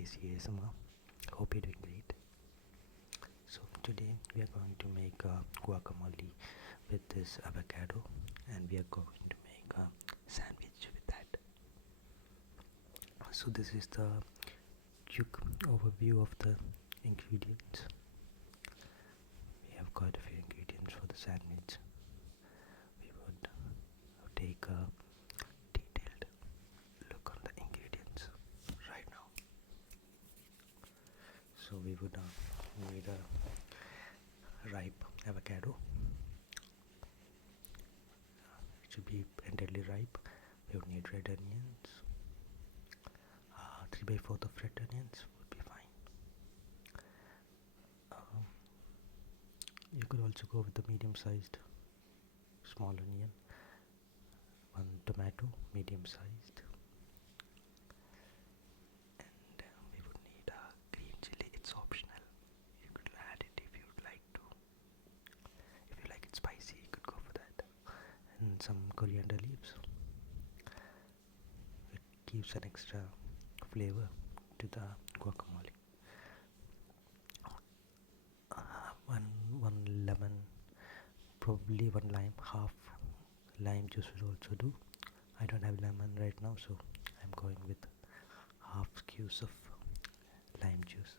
Crazy ASMR. Hope you're doing great. So today we are going to make guacamole with this avocado, and we are going to make a sandwich with that. So this is the quick overview of the ingredients. We have quite a few ingredients for the sandwich. We would take a detailed look on the ingredients right now. So we would need a ripe avocado. It should be entirely ripe. We would need red onions. 3/4 of red onions would be fine. You could also go with the medium-sized small onion. 1 tomato, medium-sized. And we would need a green chili. It's optional. You could add it if you would like to. If you like it spicy, you could go for that. And some coriander leaves. It gives an extra flavor to the guacamole. One lemon, probably one lime, half lime juice would also do. I don't have lemon right now, so I'm going with half squeeze of lime juice.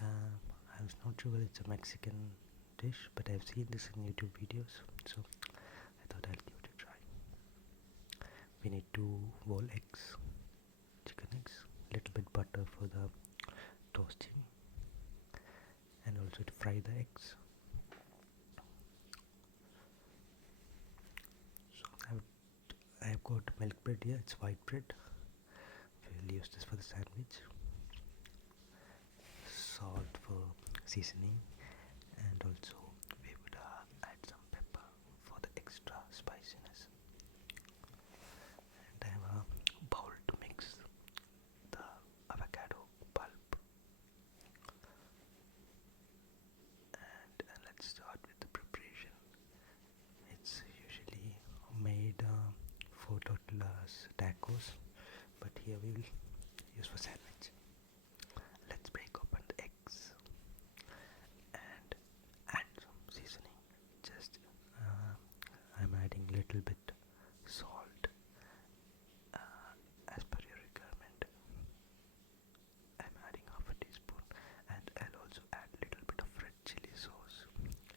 I was not sure whether it's a Mexican dish, but I've seen this in YouTube videos, so I thought I'll give it a try. We need 2 whole eggs, chicken eggs, little bit butter for the toasting, and also to fry the eggs. So I've got milk bread here. It's white bread. We'll use this for the sandwich. Salt for seasoning, and also we would add some pepper for the extra spiciness. And I have a bowl to mix the avocado pulp. And let's start with the preparation. It's usually made for tortillas, tacos, but here we will use for sandwich. Let's break open the eggs and add some seasoning. Just I'm adding little bit salt as per your requirement. I'm adding half a teaspoon, and I'll also add little bit of red chili sauce.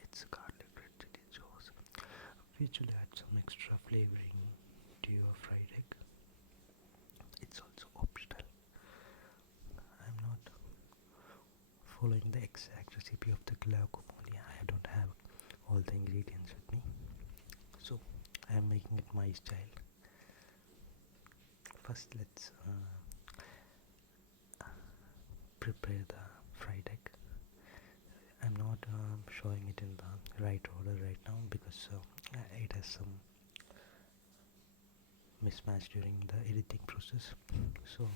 It's garlic red chili sauce, which will add some extra flavoring to your fried egg. It's also optional. I'm not following the exact recipe of the guacamole. I don't have all the ingredients with me, so I'm making it my style. First, let's prepare the fried egg. I'm not showing it in the right order right now because it has some mismatch during the editing process, so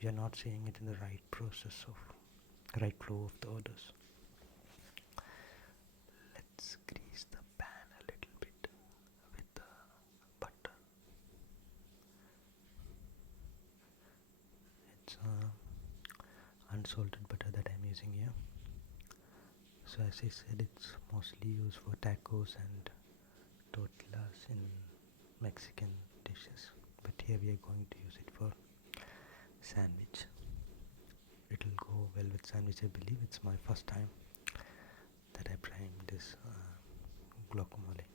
you're not seeing it in the right process of right flow of the orders. Let's grease the pan a little bit with the butter. It's unsalted butter that I'm using here. So as I said, it's mostly used for tacos and tortillas in Mexican dishes, but here we are going to use it for sandwich. It'll go well with sandwich, I believe. It's my first time that I'm trying this guacamole.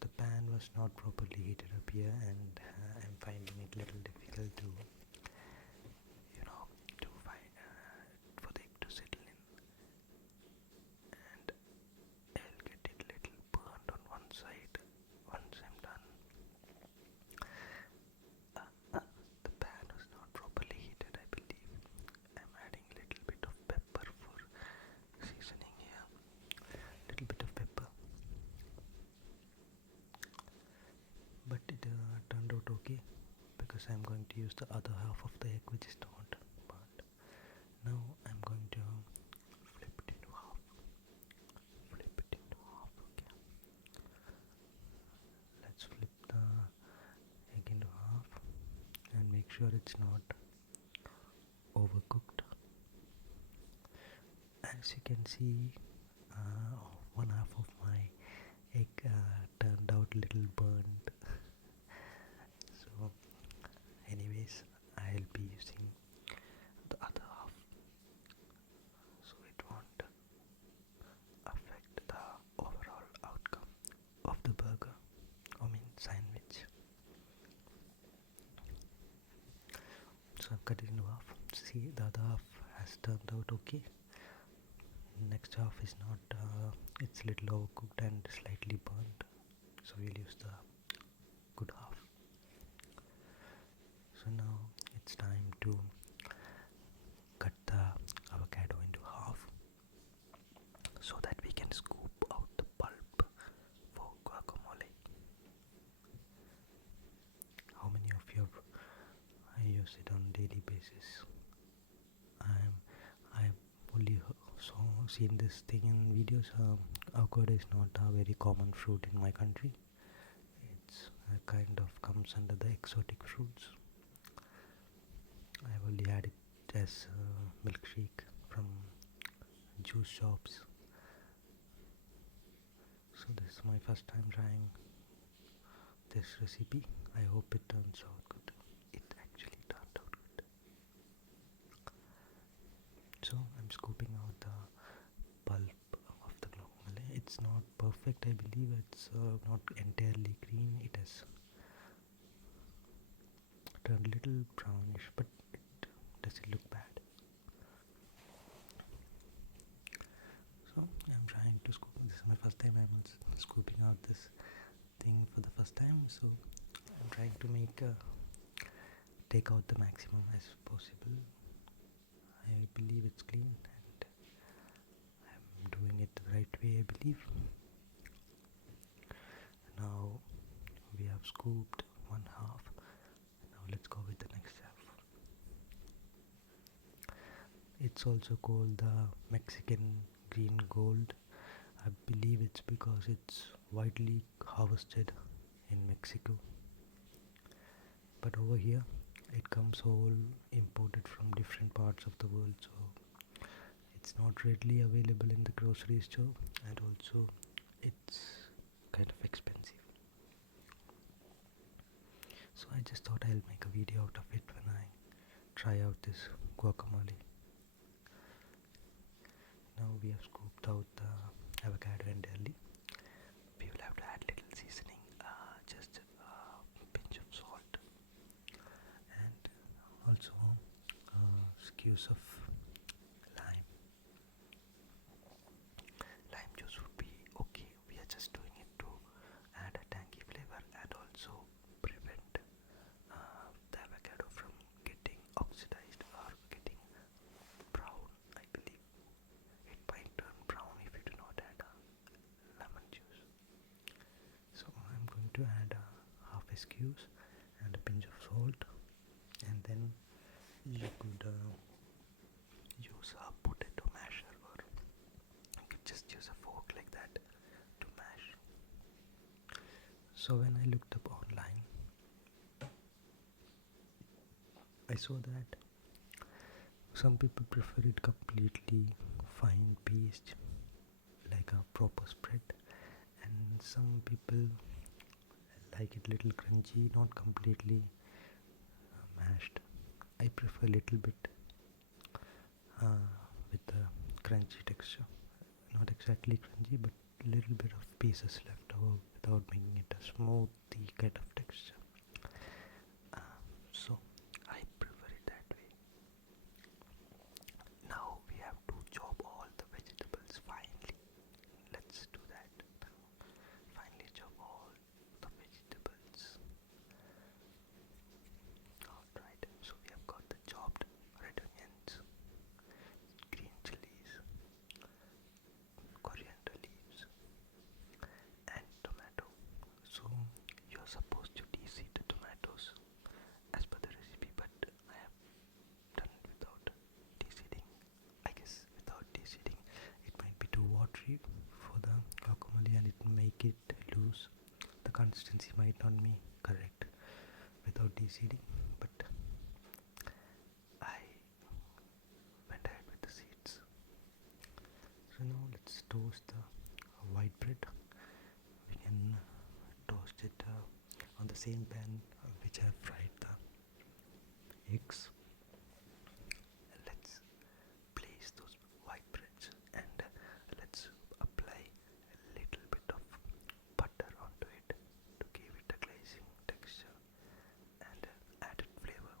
The pan was not properly heated up here, and I'm finding it a little difficult to for the egg to settle in, and I'll get it a little burned on one side once I'm done. The pan was not properly heated, I believe. I'm adding a little bit of pepper for seasoning here. Little bit of pepper. But it turned out okay because I'm going to use the other half of the egg, which is not burnt. Now I'm going to flip it into half. Okay. Let's flip sure it's not overcooked. As you can see, one half of my egg turned out a little burnt. So anyways, I'll be using the other half so it won't affect the overall outcome of the burger, sandwich. So I've cut it into half. See, the other half has turned out okay. Next half is not, it's a little overcooked and slightly burnt, so we'll use the good half. So now it's time to cut the avocado into half so that we can scoop out the pulp for guacamole. How many of you I use it on a daily basis? I've only seen this thing in videos. Avocado is not a very common fruit in my country. It's kind of comes under the exotic fruits. I've only had it as milkshake from juice shops. So this is my first time trying this recipe. I hope it turns out good. It actually turned out good. So I'm scooping out the pulp of the guacamole. It's not perfect, I believe. It's not entirely green. It has turned a little brownish, but it doesn't look bad. So I'm trying to scoop. This is my first time. I'm scooping out this thing for the first time. So I'm trying to take out the maximum as possible. I believe it's clean and I'm doing it the right way, I believe. Now we have scooped one half. Now let's go with the next half. It's also called the Mexican green gold. I believe it's because it's widely harvested in Mexico. But over here it comes all imported from different parts of the world, so it's not readily available in the grocery store, and also it's kind of expensive. So I just thought I'll make a video out of it when I try out this guacamole. Now we have scooped out the avocado entirely. We will have to add little seasoning, just a pinch of salt, and also squeeze of lime. Lime juice would be okay. We are just doing it to add a tangy flavor and also prevent the avocado from getting oxidized or getting brown. I believe it might turn brown if you do not add lemon juice. So I'm going to add half a squeeze and a pinch of salt, and then you could use a potato masher, or you could just use a fork like that to mash. So when I looked up online, I saw that some people prefer it completely fine paste, like a proper spread, and some people like it little crunchy, not completely mashed. I prefer a little bit with the crunchy texture, not exactly crunchy, but a little bit of pieces left over without making it a smoothie kind of texture. So I prefer it that way. Now we have to chop all the vegetables finely. Let's do that now. Finally chop all the vegetables. Alright, so we have got the chopped red onions, green chilies, coriander leaves, and tomato. So you're supposed to de-seed the tomatoes as per the recipe, but I have done it without de-seeding. I guess without de-seeding it might be too watery for the guacamole and it may make it loose. The consistency might not be correct without de-seeding, but toast the white bread, we can toast it on the same pan which I have fried the eggs. Let's place those white breads and let's apply a little bit of butter onto it to give it a glazing texture and added flavor.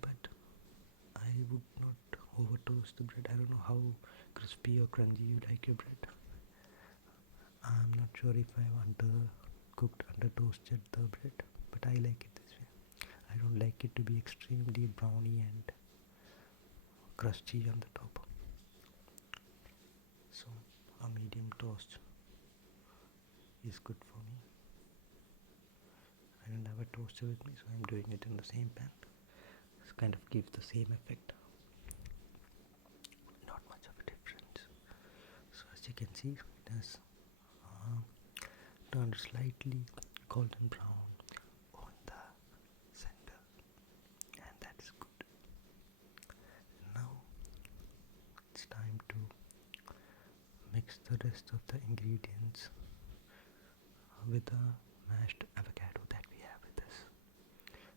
But I would not over toast the bread. I don't know how crispy or crunchy you like your bread. I'm not sure if I have under toasted the bread, but I like it this way. I don't like it to be extremely browny and crusty on the top. So a medium toast is good for me. I don't have a toaster with me, so I'm doing it in the same pan. This kind of gives the same effect. Not much of a difference. So as you can see, it has turned slightly golden brown on the center, and that is good. Now it's time to mix the rest of the ingredients with the mashed avocado that we have with us.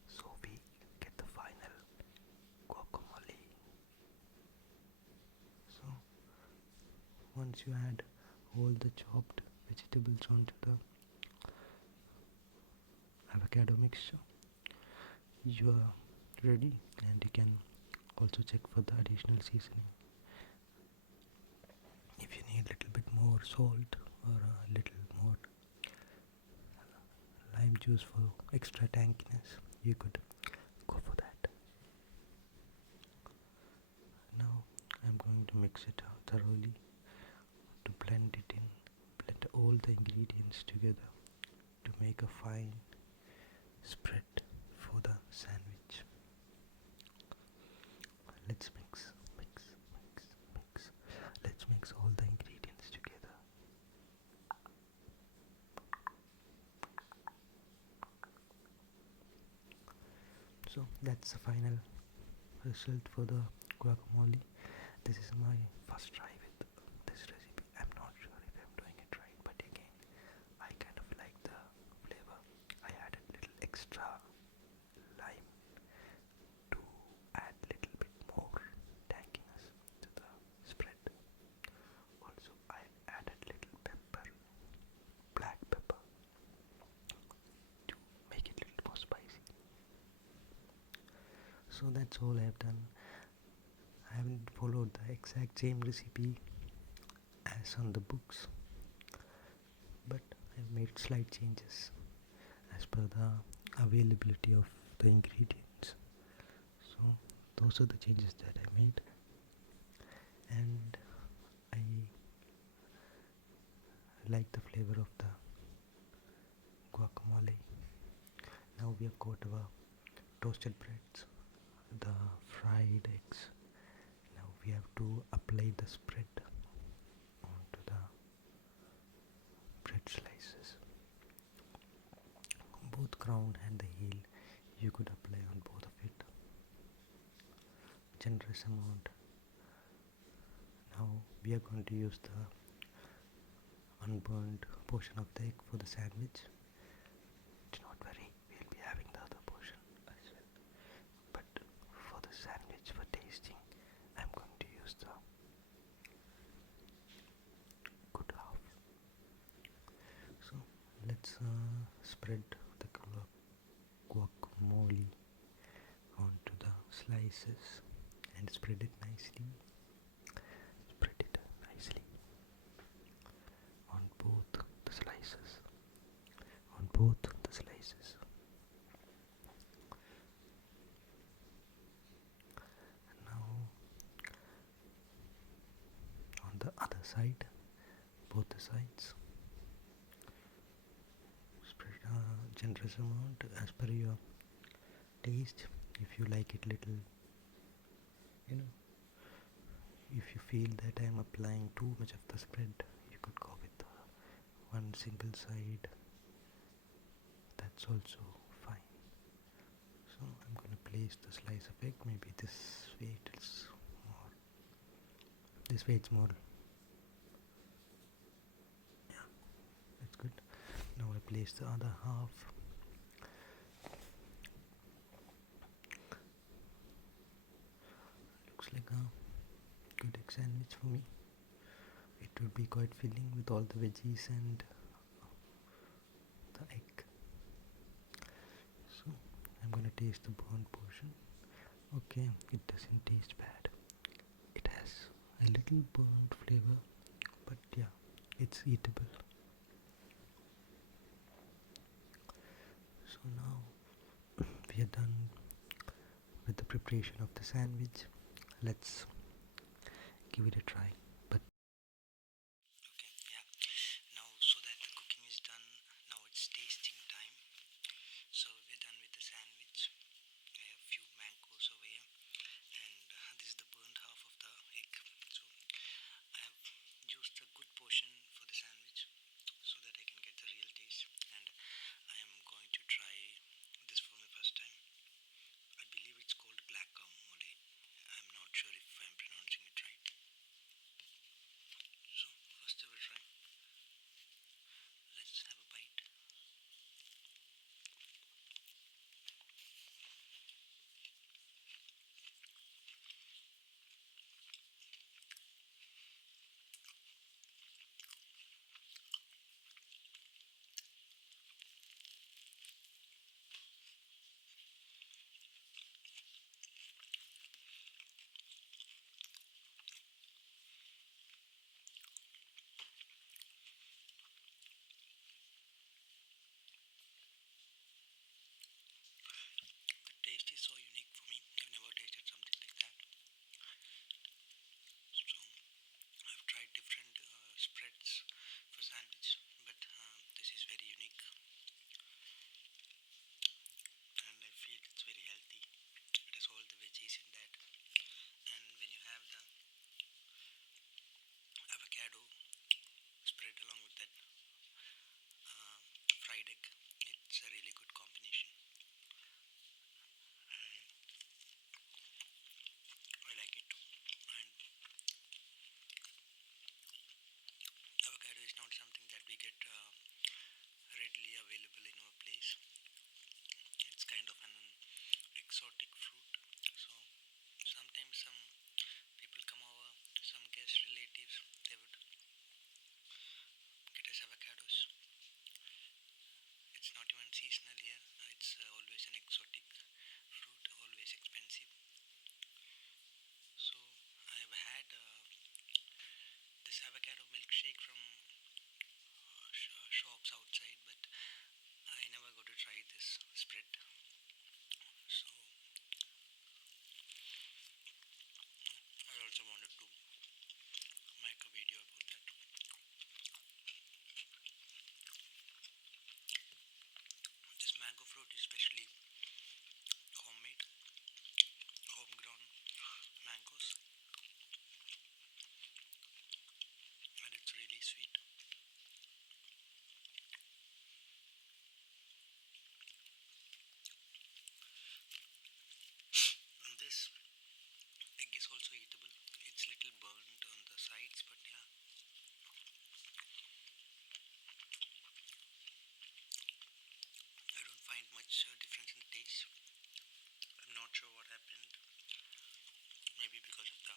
So we get the final guacamole. So once you add all the chopped vegetables onto the avocado mixture, you are ready, and you can also check for the additional seasoning. If you need a little bit more salt or a little more lime juice for extra tanginess, you could go for that. Now I'm going to mix it thoroughly to blend all the ingredients together to make a fine spread for the sandwich. Let's mix. Let's mix all the ingredients together. So that's the final result for the guacamole. This is my first try with this recipe. I'm not sure if I'm doing it right, but again, I kind of like the flavor. I added a little extra lime to add a little bit more tanginess to the spread. Also, I added little pepper, black pepper, to make it a little more spicy. So that's all I've done. I haven't followed the exact same recipe as on the books, but I've made slight changes as per the availability of the ingredients. So those are the changes that I made, and I like the flavor of the guacamole. Now we have got our toasted breads, the fried eggs. Now we have to apply the spread onto the bread slices. Both crown and the heel, you could apply on both of it. Generous amount. Now we are going to use the unburned portion of the egg for the sandwich. Do not worry, we'll be having the other portion as well. But for the sandwich, for tasting, I'm going to use the good half. So let's spread the guacamole onto the slices and spread it nicely. Spread it nicely on both the slices. On both the slices. And now on the other side, both the sides. Spread a generous amount as per your taste. If you like it little, if you feel that I am applying too much of the spread, you could go with one single side. That's also fine. So I'm going to place the slice of egg. Maybe this way it's more place the other half. Looks like a good egg sandwich for me. It would be quite filling with all the veggies and the egg. So I'm gonna taste the burnt portion. Okay, it doesn't taste bad. It has a little burnt flavor, but yeah, it's eatable. So now we are done with the preparation of the sandwich. Let's give it a try. But okay, yeah. Now, so that the cooking is done, now it's tasting time. So we're done with the sandwich. I have few mangoes over here, and this is the burnt half of the egg. So I have used a good portion for the sandwich so that I can get the real taste. And I am going to try this for my first time. I believe it's called guacamole. I'm not sure if I'm pronouncing it right. So first I will try. Let's have a bite. The taste is so unique for me. I've never tasted something like that. So I've tried different spreads for sandwich, but this is very unique, and I feel it's very healthy. It has all the veggies in that, and when you have the avocado spread along with that uh, fried egg, it's a really good combination. I like it, and avocado is not something that we get readily available in our place. It's kind of an exotic fruit. So sometimes some people come over, some guest relatives, they would get us avocados. It's not even seasonal here. It's always an exotic fruit, always expensive. So I have had this avocado milkshake from shops outside, but I never got to try this spread. So I also wanted to make a video about that. This mango fruit is specially homemade, homegrown mangoes, and it's really sweet. And this egg is also eatable. It's little burnt on the sides, but yeah, I don't find much difference in the taste. I'm not sure what happened. Maybe because of the